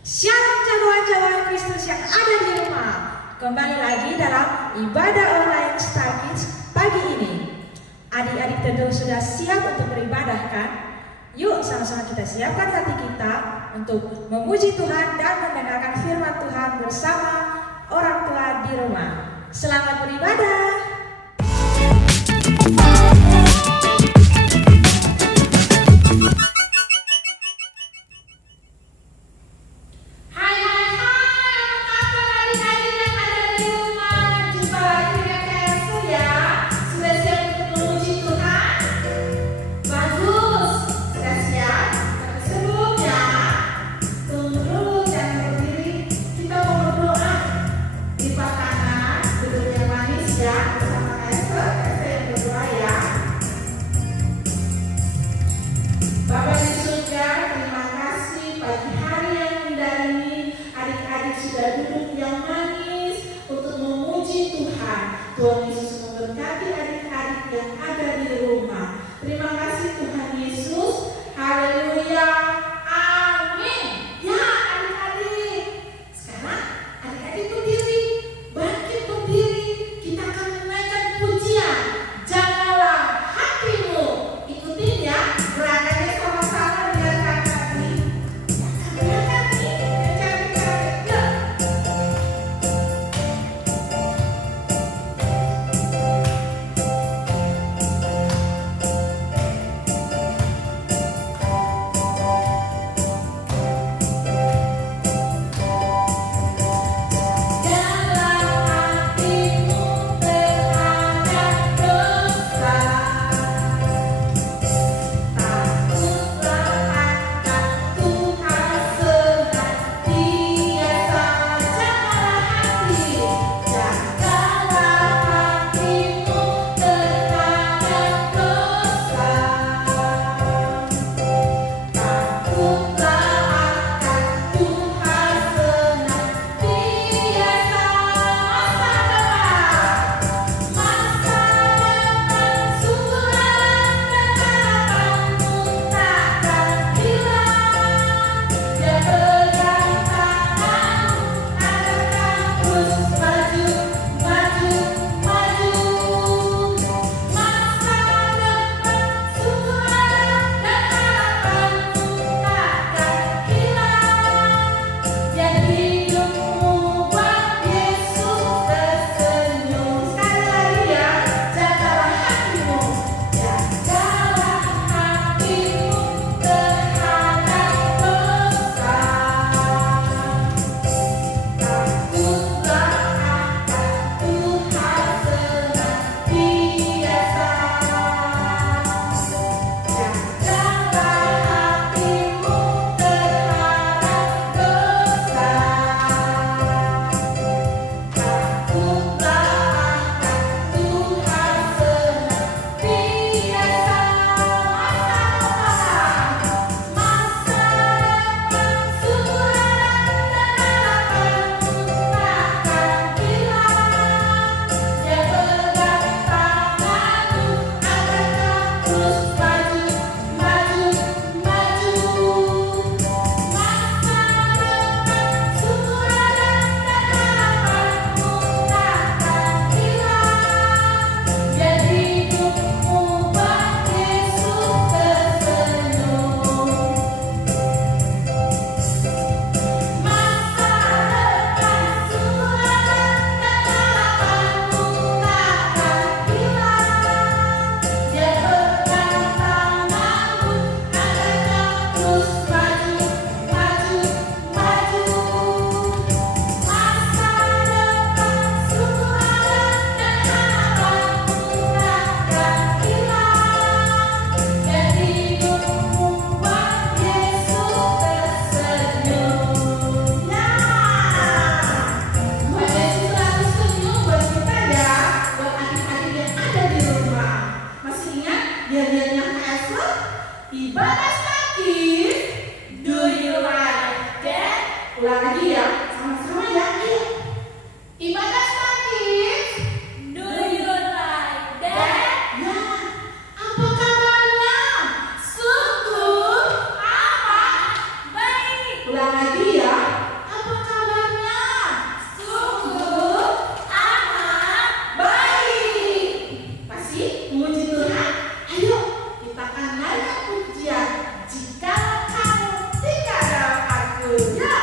Shalom jagoan-jagoan Kristus yang ada di rumah. Kembali lagi dalam ibadah online Star Kids pagi ini. Adik-adik tentu sudah siap untuk beribadah kan? Yuk sama-sama kita siapkan hati kita untuk memuji Tuhan dan mendengarkan firman Tuhan bersama orang tua di rumah. Selamat beribadah. Tuhan Yesus memberkati adik-adik yang ada di rumah. Terima kasih Tuhan Yesus. Haleluya. Amin. Ya adik-adik. Sekarang adik-adik berdiri. Bangkit berdiri. Kita akan menaikkan pujian. Janganlah hatimu. Ikutin ya. Gerakannya sama-sama dengan kakak nih. Gerakan nih. Cantik-cantik. lagi ya. Apa kabarnya? Sungguh amat baik. Masih memuji Tuhan? Ayo kita akan naikkan pujian. Jika kamu tinggal dalam aku, ya.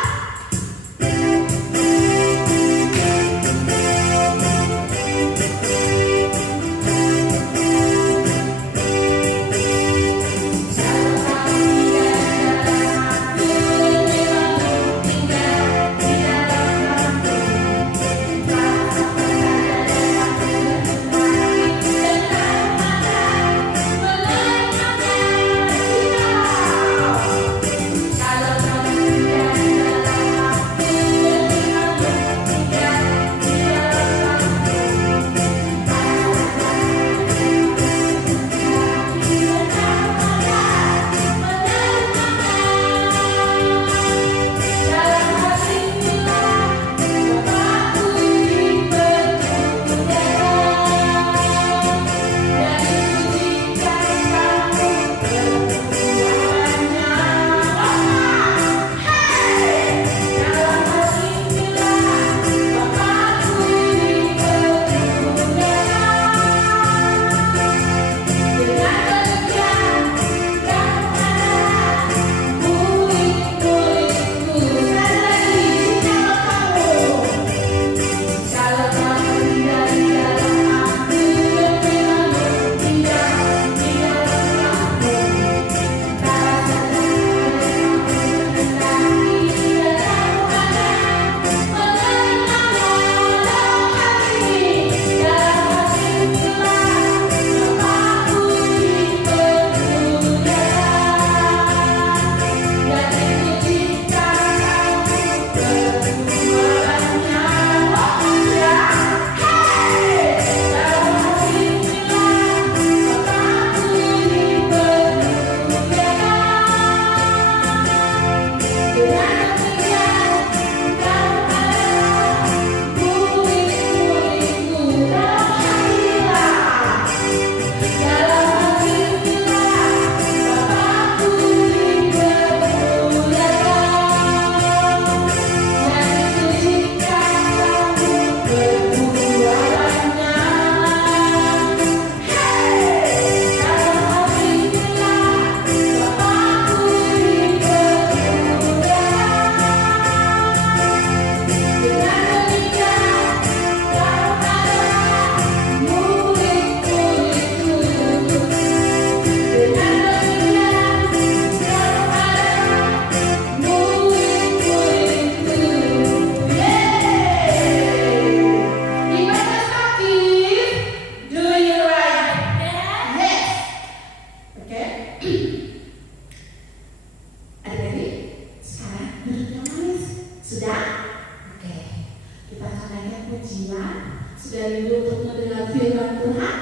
Sudah rindu untuk mendengar firman Tuhan?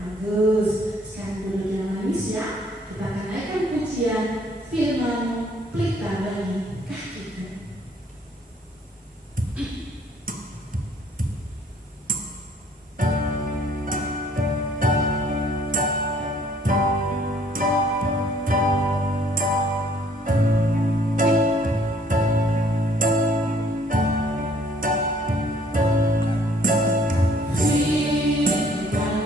Bagus. Sekarang dulu yang manis ya. Kita akan naikkan pujian firman pelita bagi kakiku. Firman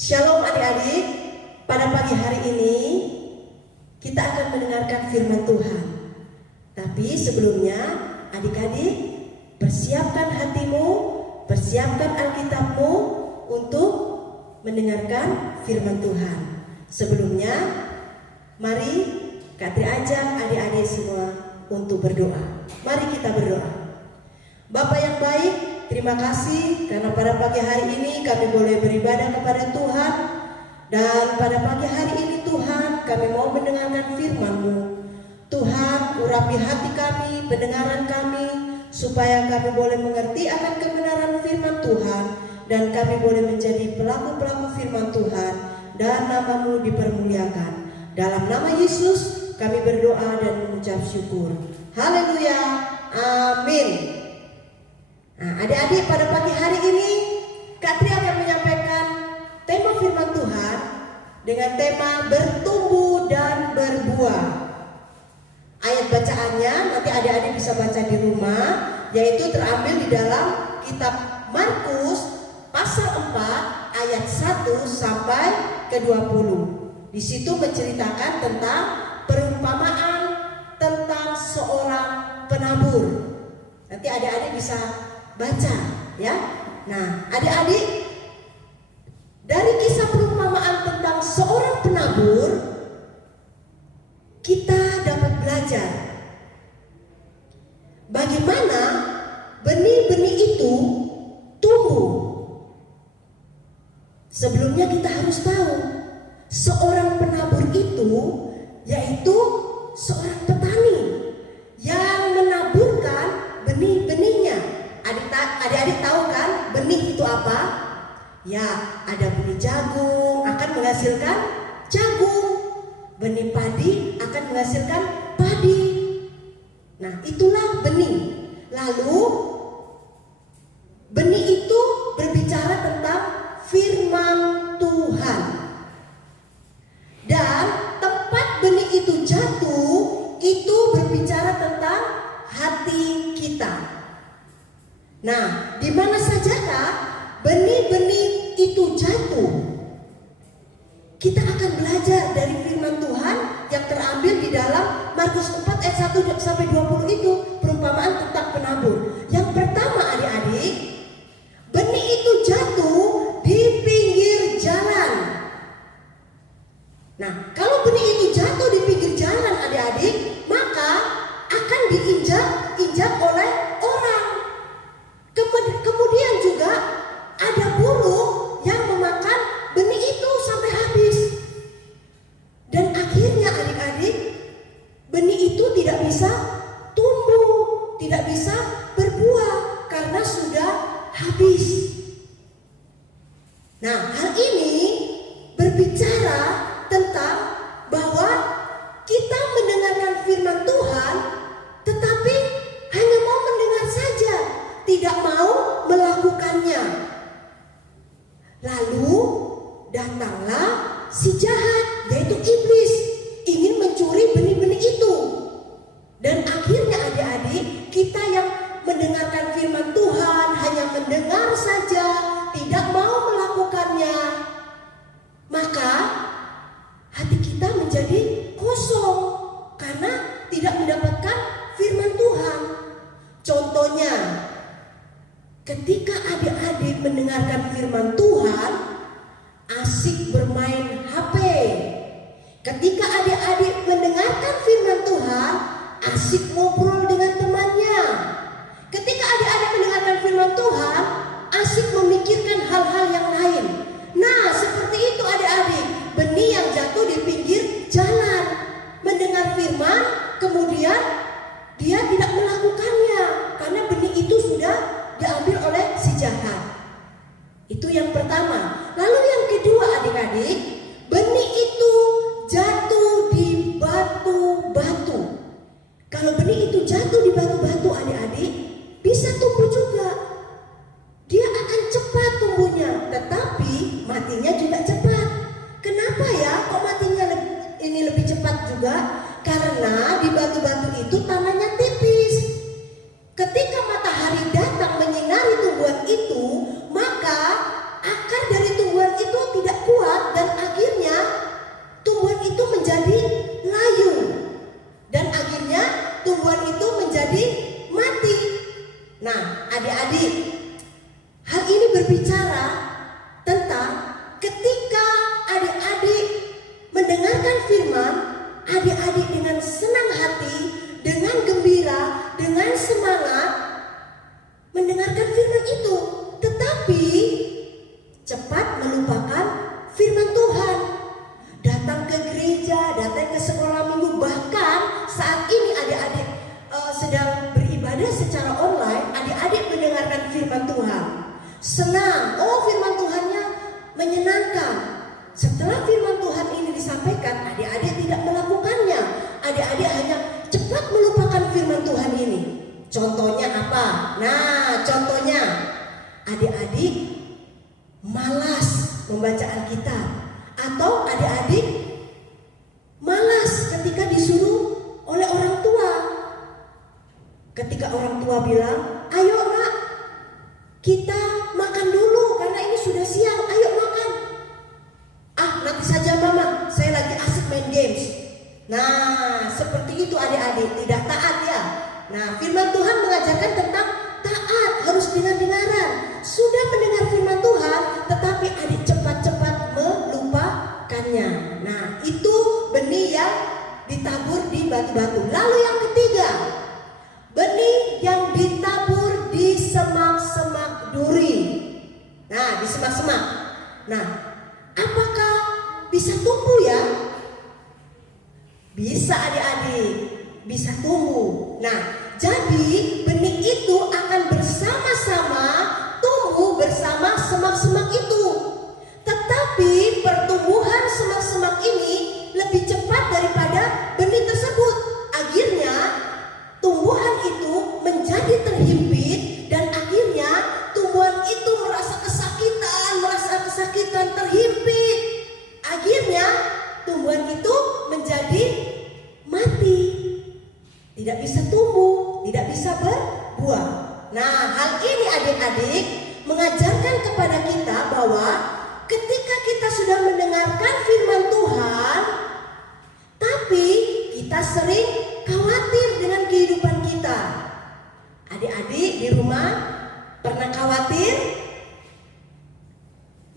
Shalom adik-adik, pada pagi hari ini kita akan mendengarkan firman Tuhan. Tapi sebelumnya adik-adik persiapkan hatimu, persiapkan Alkitabmu untuk mendengarkan firman Tuhan. Sebelumnya mari Kak Tri ajak adik-adik semua untuk berdoa. Mari kita berdoa. Bapa yang baik, terima kasih karena pada pagi hari ini kami boleh beribadah kepada Tuhan. Dan pada pagi hari ini Tuhan, kami mau mendengarkan firman-Mu. Tuhan, urapi hati kami, pendengaran kami, supaya kami boleh mengerti akan kebenaran firman Tuhan, dan kami boleh menjadi pelaku-pelaku firman Tuhan, dan nama-Mu dipermuliakan. Dalam nama Yesus kami berdoa dan mengucap syukur. Haleluya, amin. Nah, adik-adik, pada pagi hari ini Kak Tri akan menyampaikan tema firman Tuhan dengan tema bertumbuh dan berbuah. Ayat bacaannya nanti adik-adik bisa baca di rumah, yaitu terambil di dalam kitab Markus pasal 4 ayat 1 sampai ke 20. Di situ menceritakan tentang perumpamaan tentang seorang penabur. Nanti adik-adik bisa baca ya. Nah, adik-adik, dari kisah perumpamaan tentang seorang penabur kita dapat belajar bagaimana benih-benih itu tumbuh. Sebelumnya kita harus tahu seorang penabur itu yaitu seorang petani yang menaburkan benih-benihnya. Adik-adik tahu kan benih itu apa? Ya, ada benih jagung akan menghasilkan jagung, benih padi akan menghasilkan padi. Nah, itulah benih. Lalu benih itu berbicara tentang firman Tuhan. Dan tempat benih itu jatuh itu berbicara tentang hati kita. Nah, di mana sajakah benih-benih itu jatuh? Kita akan belajar dari firman Tuhan yang terambil di dalam Markus 4 ayat 1 sampai 20 itu, perumpamaan tentang penabur. Yang pertama adik-adik, benih itu jatuh di pinggir jalan. Nah, kalau benih itu jatuh di pinggir jalan adik-adik, maka akan diinjak oleh orang. Kemudian juga ada burung yang memakan benih itu sampai habis. Dan akhirnya adik-adik, benih itu tidak bisa tumbuh, tidak bisa berbuah karena sudah habis. Nah, hal ini berbicara tentang bahwa kita mendengarkan firman Tuhan tetapi hanya mau mendengar saja, tidak mau melakukannya. Lalu datanglah si jahat, yaitu iblis, ingin mencuri benih-benih itu. Dan akhirnya adik-adik, kita yang mendengarkan firman Tuhan hanya mendengar saja, tidak mau melakukannya, maka hati kita menjadi kosong karena tidak mendapatkan firman Tuhan. Contohnya, ketika adik-adik mendengarkan firman Tuhan, asik bermain HP. Ketika adik-adik mendengarkan firman Tuhan, asik ngobrol dengan temannya. Ketika adik-adik mendengarkan firman Tuhan, asik memikirkan hal-hal yang lain. Nah, seperti itu adik-adik, benih yang jatuh di pinggir jalan, mendengar firman, kemudian dia tidak melakukannya karena benih itu sudah diambil oleh si jahat. Itu yang pertama. Lalu yang kedua adik-adik, benih itu jatuh di batu-batu. Kalau benih itu jatuh di batu-batu adik-adik, bisa tumbuh juga. Dia akan cepat tumbuhnya, tetapi matinya juga cepat. Kenapa ya kok matinya ini lebih cepat juga? Karena di batu-batu itu tanahnya tipis. Ketika matahari datang menyinari tumbuhan itu, maka akar dari tumbuhan itu tidak kuat. Nah, adik-adik, hal ini berbicara tentang ketika adik-adik mendengarkan firman, adik-adik dengan senang hati, dengan gembira, dengan semangat mendengarkan firman itu, tetapi cepat melupakan firman Tuhan. Datang ke gereja, datang ke sekolah minggu, bahkan saat ini adik-adik sedang beribadah secara online, adik-adik mendengarkan firman Tuhan. Senang, oh firman Tuhannya menyenangkan. Setelah firman Tuhan ini disampaikan, adik-adik tidak melakukannya. Adik-adik hanya cepat melupakan firman Tuhan ini. Contohnya apa? Nah, contohnya adik-adik malas membaca Alkitab, atau adik-adik malas ketika disuruh oleh orang tua. Ketika orang tua bilang, ayo nak, kita makan dulu karena ini sudah siang, ayo makan. Ah, nanti saja mama, saya lagi asik main games. Nah, seperti itu adik-adik, tidak taat ya. Nah, firman Tuhan mengajarkan tentang taat, harus dengar-dengaran. Sudah mendengar firman Tuhan, tetapi adik cepat-cepat melupakannya. Nah, itu benih yang ditabur di batu-batu. Lalu yang ketiga, benih yang ditabur di semak-semak duri. Nah, di semak-semak. Nah, apakah bisa tumbuh ya? Bisa adik-adik, bisa tumbuh. Nah, jadi benih itu akan bersama-sama tumbuh bersama semak-semak itu. Tetapi pertumbuhan semak-semak ini lebih cepat daripada benih tersebut. Akhirnya tumbuhan itu menjadi terhimpit, dan akhirnya tumbuhan itu merasa kesakitan, terhimpit. Akhirnya tumbuhan itu menjadi mati, tidak bisa tumbuh, tidak bisa berbuah. Nah, hal ini adik-adik mengajarkan kepada kita bahwa ketika kita sudah mendengarkan firman Tuhan, tapi kita sering khawatir dengan kehidupan kita. Adik-adik di rumah pernah khawatir?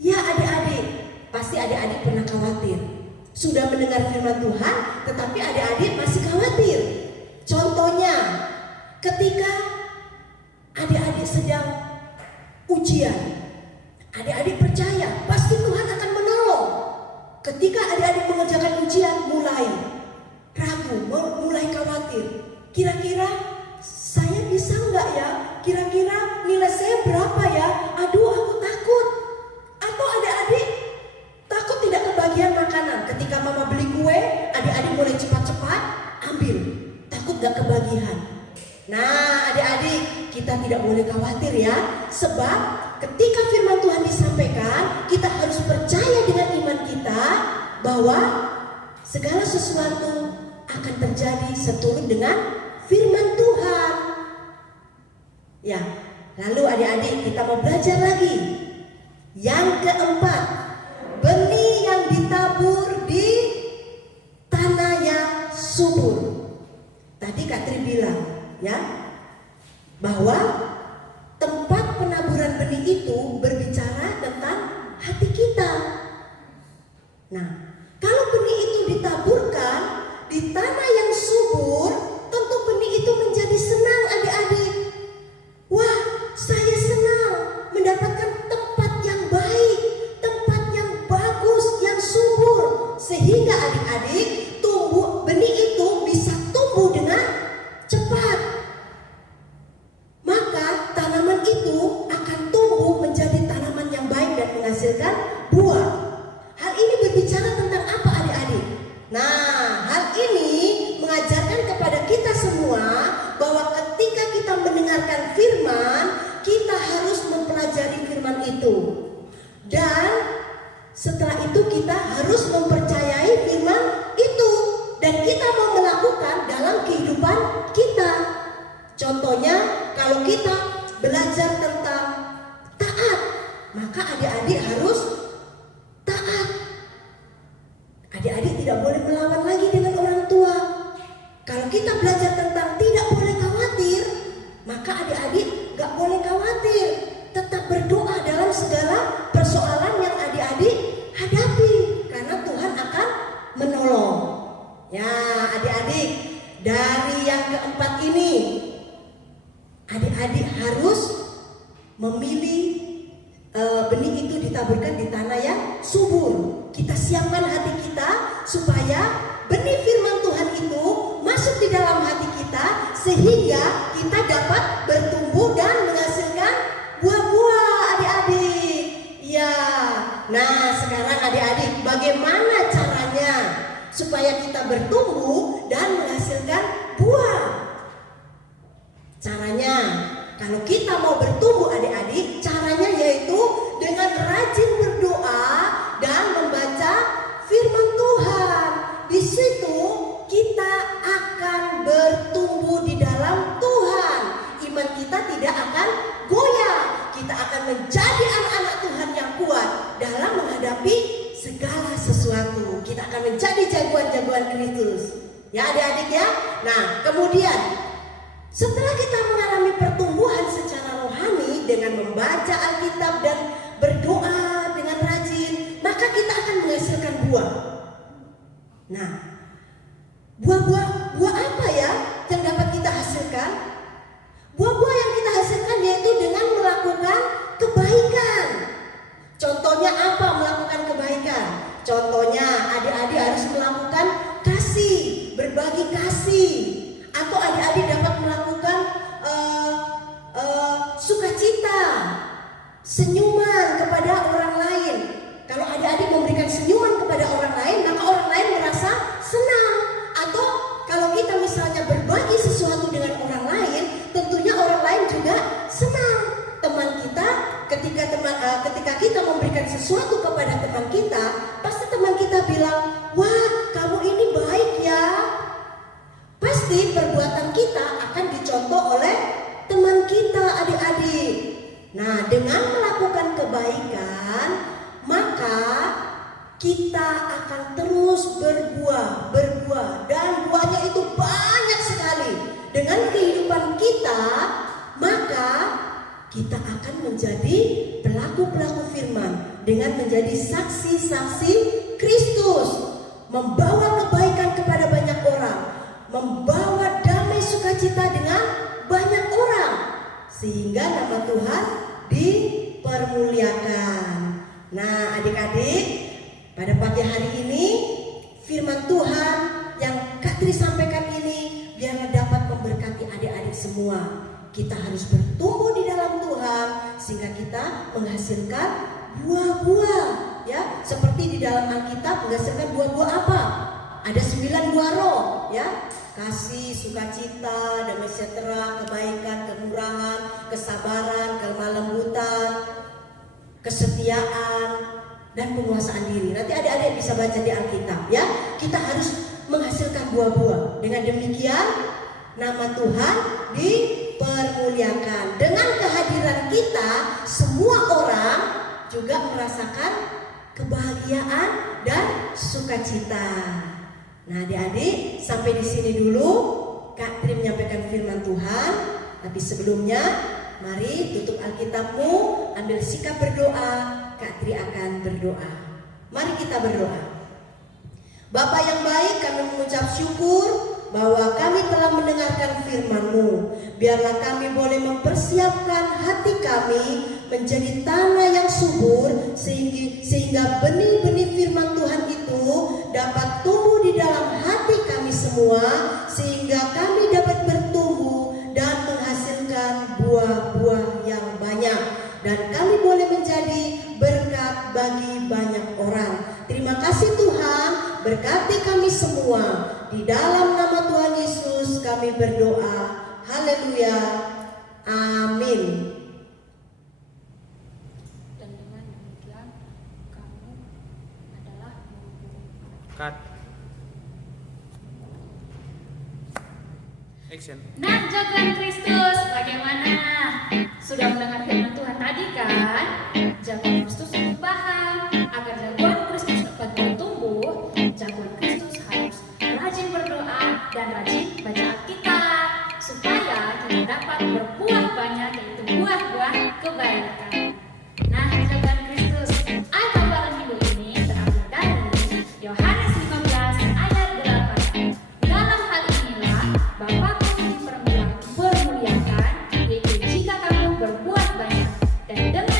Ya adik-adik, pasti adik-adik pernah khawatir. Sudah mendengar firman Tuhan, tetapi adik-adik masih khawatir. Contohnya, ketika adik-adik sedang ujian, adik-adik percaya pasti Tuhan akan menolong. Ketika adik-adik mengerjakan ujian, mulai ragu, mulai khawatir. Kira-kira saya bisa nggak ya? Kira-kira nilai saya berapa ya? Aduh, aku takut. Atau adik-adik takut tidak kebagian makanan. Ketika mama beli kue, adik-adik mulai cepat-cepat ambil. Takut gak kebagian. Nah, adik-adik, kita tidak boleh khawatir ya. Sebab ketika firman Tuhan disampaikan, kita harus percaya dengan iman kita bahwa segala sesuatu akan terjadi seturut dengan firman Tuhan. Ya, lalu adik-adik kita mau belajar lagi. Yang keempat, benih yang ditabur di tanah yang subur. Tadi Kak Tri bilang ya, bahwa tempat penaburan benih itu berbicara tentang hati kita. Nah, kalau benih itu ditaburkan di tanah yang subur, tentu benih itu menjadi senang adik-adik. Wah, saya senang mendapatkan tempat yang baik, tempat yang bagus, yang subur, sehingga adik-adik benih itu bisa tumbuh dengan cepat. Maka tanaman itu akan tumbuh menjadi tanaman yang baik dan menghasilkan buah. Hal ini berbicara tentang apa adik-adik? Nah, hal ini mengajarkan kepada kita semua bahwa ketika kita mendengarkan firman, kita harus mempelajari firman itu. Dan setelah itu kita harus mempercayai firman itu, dan kita mau melakukan dalam kehidupan kita. Contohnya, kalau kita belajar tentang taat, maka adik-adik harus taat. Adik-adik tidak boleh melawan lagi dengan orang tua. Kalau kita belajar tentang tidak boleh khawatir, maka adik-adik gak boleh memilih benih itu ditaburkan di tanah yang subur. Kita siapkan hati kita supaya benih firman Tuhan itu masuk di dalam hati kita sehingga kita dapat bertumbuh dan menghasilkan buah-buah, adik-adik. Ya. Nah, sekarang adik-adik, bagaimana caranya supaya kita bertumbuh dan menghasilkan buah? Caranya, kalau kita mau bertumbuh adik-adik, caranya yaitu dengan rajin berdoa dan membaca firman Tuhan. Di situ kita akan bertumbuh di dalam Tuhan. Iman kita tidak akan goyah. Kita akan menjadi anak-anak Tuhan yang kuat dalam menghadapi segala sesuatu. Kita akan menjadi jagoan-jagoan Kristus. Ya adik-adik ya. Nah, kemudian setelah kita mengalami pertumbuhan secara rohani dengan membaca Alkitab dan berdoa dengan rajin, maka kita akan menghasilkan buah. Nah, buah apa ya yang dapat kita hasilkan? Buah-buah yang kita hasilkan yaitu dengan melakukan kebaikan. Contohnya apa melakukan kebaikan? Contohnya adik-adik harus melakukan kasih, berbagi kasih. Atau adik-adik dapat melakukan sukacita, senyuman kepada orang lain. Kalau adik-adik memberikan senyuman kepada orang lain, maka orang lain merasa senang. Atau kalau kita misalnya berbagi sesuatu dengan orang lain, tentunya orang lain juga senang. Teman kita, ketika kita memberikan sesuatu kepada teman kita, pasti teman kita bilang, "Wah, kamu ini baik ya." Pasti perbuatan kita akan dicontoh oleh teman kita, adik-adik. Nah, dengan melakukan kebaikan, maka kita akan terus berbuah, dan buahnya itu banyak sekali. Dengan kehidupan kita, maka kita akan menjadi pelaku-pelaku firman dengan menjadi saksi-saksi Kristus, membawa kebaikan kepada banyak orang, membawa damai sukacita dengan banyak orang, sehingga nama Tuhan dipermuliakan. Nah, adik-adik, pada pagi hari ini firman Tuhan yang Kak Tri sampaikan ini biarlah dapat memberkati adik-adik semua. Kita harus bertumbuh di dalam Tuhan sehingga kita menghasilkan buah-buah, ya. Seperti di dalam Alkitab menghasilkan buah-buah apa? Ada 9 buah roh, ya. Kasih, sukacita, damai sejahtera, kebaikan, kemurahan, kesabaran, kelemah lembutan, kesetiaan, dan penguasaan diri. Nanti adik-adik bisa baca di Alkitab, ya. Kita harus menghasilkan buah-buah. Dengan demikian nama Tuhan dipermuliakan. Dengan kehadiran kita, semua orang juga merasakan kebahagiaan dan sukacita. Nah, adik-adik, sampai di sini dulu Kak Tri menyampaikan firman Tuhan. Tapi sebelumnya, mari tutup Alkitabmu, ambil sikap berdoa. Kak Tri akan berdoa. Mari kita berdoa. Bapa yang baik, kami mengucap syukur bahwa kami telah mendengarkan firman-Mu. Biarlah kami boleh mempersiapkan hati kami menjadi tanah yang subur, sehingga benih-benih firman Tuhan itu dapat tumbuh di dalam hati kami semua, sehingga kami dapat bertumbuh dan menghasilkan buah-buah yang banyak, dan kami boleh menjadi berkat bagi banyak orang. Terima kasih Tuhan, berkati kami semua. Di dalam nama Tuhan Yesus kami berdoa. Haleluya. Amin. Dan dengan demikian kamu adalah Cut. Action. Nah, jagoan Kristus, bagaimana? Sudah mendengar firman Tuhan tadi kan? Jagoan Kristus harus paham. Agar jagoan Kristus dapat bertumbuh, jagoan Kristus harus rajin berdoa dan rajin baca Alkitab, supaya kita dapat berbuah banyak, yaitu buah-buah kebaikan. Nah, jagoan Kristus, ayat hafalan minggu ini terambil dari Yohanes 15 ayat 8. Dalam hal inilah Bapa permuliakan, yaitu jika kamu berbuat banyak, dan dengar